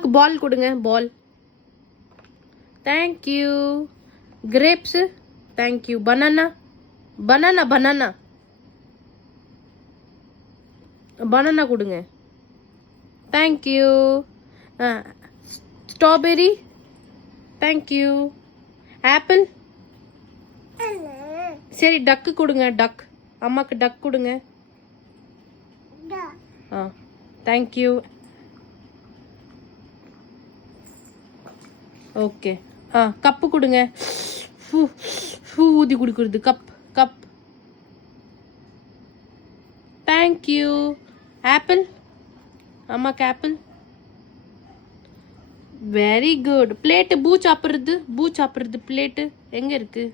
அம்மாக்கு பால் கொடுங்க, பால். Thank you. Grapes, thank you. Banana, banana, banana, banana கொடுங்க. தேங்க்யூ. Strawberry, thank you. ஆப்பிள், சரி டக்கு கொடுங்க, டக். அம்மாக்கு டக் கொடுங்க. தேங்க்யூ. ஓகே. கப்பு கொடுங்க. ஊதி குடிக்கிறது, கப் கப். தேங்க்யூ. ஆப்பிள், அம்மாக்கு ஆப்பிள். Very good. பிளேட்டு, பூ சாப்பிட்றது பிளேட்டு எங்க இருக்கு?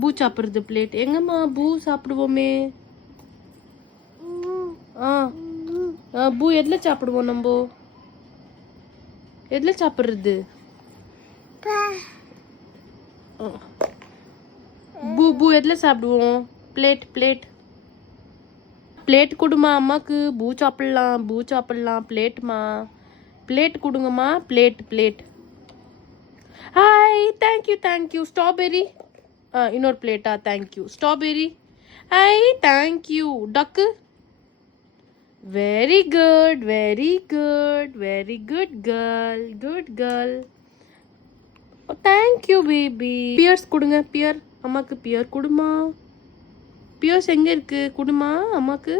பூ சாப்பிட்றது பிளேட் எங்கம்மா? பூ சாப்பிடுவோமே. பூ எதுல சாப்பிடுவோம் நம்ம? எதுல சாப்பிட்றது? பூ எதுல சாப்பிடுவோம்? பிளேட் பிளேட் பிளேட் கொடுமா அம்மாக்கு. பூ சாப்பிடலாம். பிளேட்மா, பிளேட் கொடுங்கம்மா. Plate plate. Hi, thank you. Strawberry, இன்னொரு பிளேட்டா? தேங்க்யூ. Strawberry, hi, thank you. டக்கு, very good girl. Thank you baby. Pears கொடுங்க, பியர். அம்மாக்கு பியர் கொடுமா. பியர்ஸ் எங்க இருக்கு? கொடுமா அம்மாக்கு.